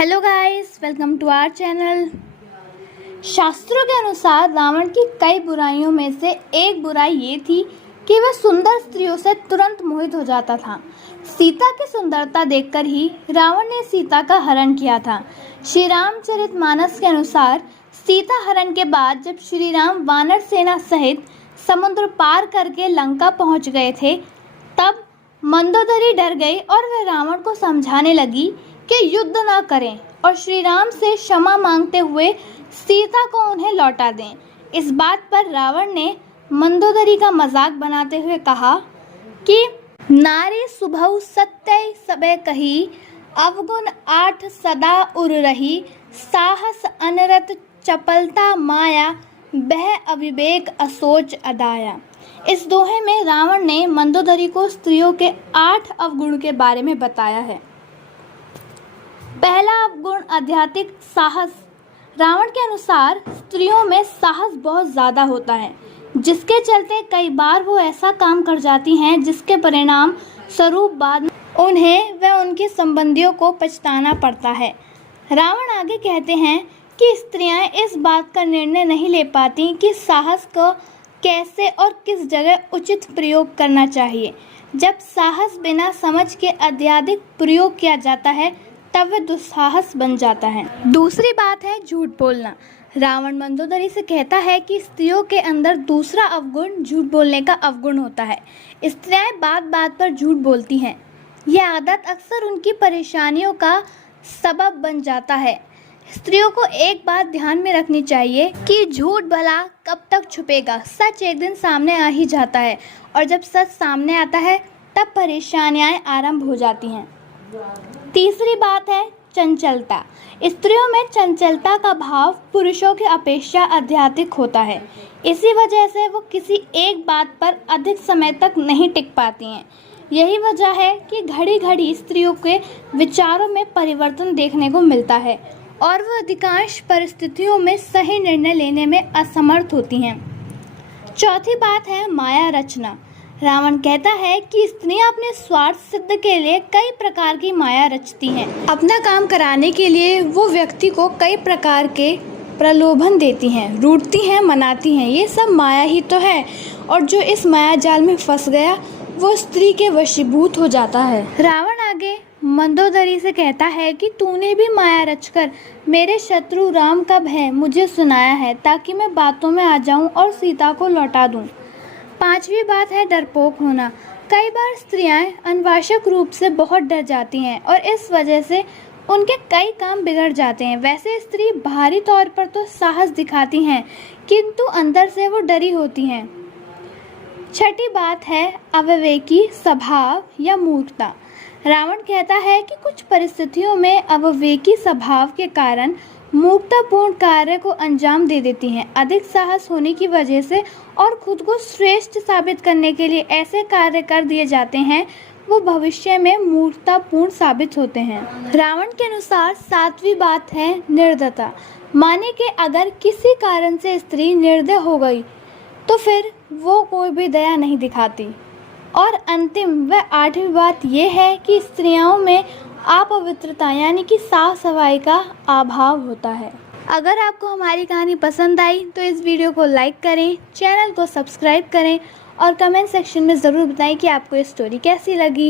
Hello guys, welcome to our channel. शास्त्रों के अनुसार रावण की कई बुराइयों में से एक बुराई ये थी कि वह सुंदर स्त्रियों से तुरंत मोहित हो जाता था। सीता की सुंदरता देखकर ही रावण ने सीता का हरण किया था। श्री रामचरितमानस के अनुसार सीता हरण के बाद जब श्री राम वानर सेना सहित समुद्र पार करके लंका पहुंच गए थे, तब मंदोदरी डर गई और वह रावण को समझाने लगी कि युद्ध न करें और श्री राम से क्षमा मांगते हुए सीता को उन्हें लौटा दें। इस बात पर रावण ने मंदोदरी का मजाक बनाते हुए कहा कि नारी सुभौ सत्य सबे कही, अवगुण आठ सदा उर रही, साहस अनरत चपलता माया, बह अविवेक असोच अदाया। इस दोहे में रावण ने मंदोदरी को स्त्रियों के 8 अवगुण के बारे में बताया है। पहला अवगुण आध्यात्मिक साहस। रावण के अनुसार स्त्रियों में साहस बहुत ज़्यादा होता है, जिसके चलते कई बार वो ऐसा काम कर जाती हैं जिसके परिणाम स्वरूप बाद में उन्हें व उनके संबंधियों को पछताना पड़ता है। रावण आगे कहते हैं कि स्त्रियां इस बात का निर्णय नहीं ले पाती कि साहस को कैसे और किस जगह उचित प्रयोग करना चाहिए। जब साहस बिना समझ के अत्यधिक प्रयोग किया जाता है तब वह दुस्साहस बन जाता है। दूसरी बात है झूठ बोलना। रावण मंदोदरी से कहता है कि स्त्रियों के अंदर दूसरा अवगुण झूठ बोलने का अवगुण होता है। स्त्रियां बात बात पर झूठ बोलती हैं। यह आदत अक्सर उनकी परेशानियों का सबब बन जाता है। स्त्रियों को एक बात ध्यान में रखनी चाहिए कि झूठ भला कब तक छुपेगा। सच एक दिन सामने आ ही जाता है और जब सच सामने आता है तब परेशानियां आरंभ हो जाती हैं। तीसरी बात है चंचलता। स्त्रियों में चंचलता का भाव पुरुषों की अपेक्षा आध्यात्मिक होता है। इसी वजह से वो किसी एक बात पर अधिक समय तक नहीं टिक पाती हैं। यही वजह है कि घड़ी घड़ी स्त्रियों के विचारों में परिवर्तन देखने को मिलता है और वह अधिकांश परिस्थितियों में सही निर्णय लेने में असमर्थ होती हैं। चौथी बात है माया रचना। रावण कहता है कि स्त्रियां अपने स्वार्थ सिद्ध के लिए कई प्रकार की माया रचती हैं। अपना काम कराने के लिए वो व्यक्ति को कई प्रकार के प्रलोभन देती हैं, रूठती हैं, मनाती हैं। ये सब माया ही तो है और जो इस माया जाल में फंस गया वो स्त्री के वशीभूत हो जाता है। रावण आगे मंदोदरी से कहता है कि तूने भी माया रचकर मेरे शत्रु राम का भय मुझे सुनाया है ताकि मैं बातों में आ जाऊं और सीता को लौटा दूं। पांचवी बात है डरपोक होना। कई बार स्त्रियां अनावश्यक रूप से बहुत डर जाती हैं और इस वजह से उनके कई काम बिगड़ जाते हैं। वैसे स्त्री बाहरी तौर पर तो साहस दिखाती हैं किंतु अंदर से वो डरी होती हैं। छठी बात है अविवेकी स्वभाव या मूर्खता। रावण कहता है कि कुछ परिस्थितियों में अविवेकी स्वभाव के कारण मूर्खतापूर्ण कार्य को अंजाम दे देती हैं। अधिक साहस होने की वजह से और खुद को श्रेष्ठ साबित करने के लिए ऐसे कार्य कर दिए जाते हैं वो भविष्य में मूर्खतापूर्ण साबित होते हैं। रावण के अनुसार सातवीं बात है निर्दयता। माने कि अगर किसी कारण से स्त्री निर्दय हो गई तो फिर वो कोई भी दया नहीं दिखाती। और अंतिम व आठवीं बात यह है कि स्त्रियों में अपवित्रता यानी कि साफ सफाई का अभाव होता है। अगर आपको हमारी कहानी पसंद आई तो इस वीडियो को लाइक करें, चैनल को सब्सक्राइब करें और कमेंट सेक्शन में ज़रूर बताएं कि आपको ये स्टोरी कैसी लगी।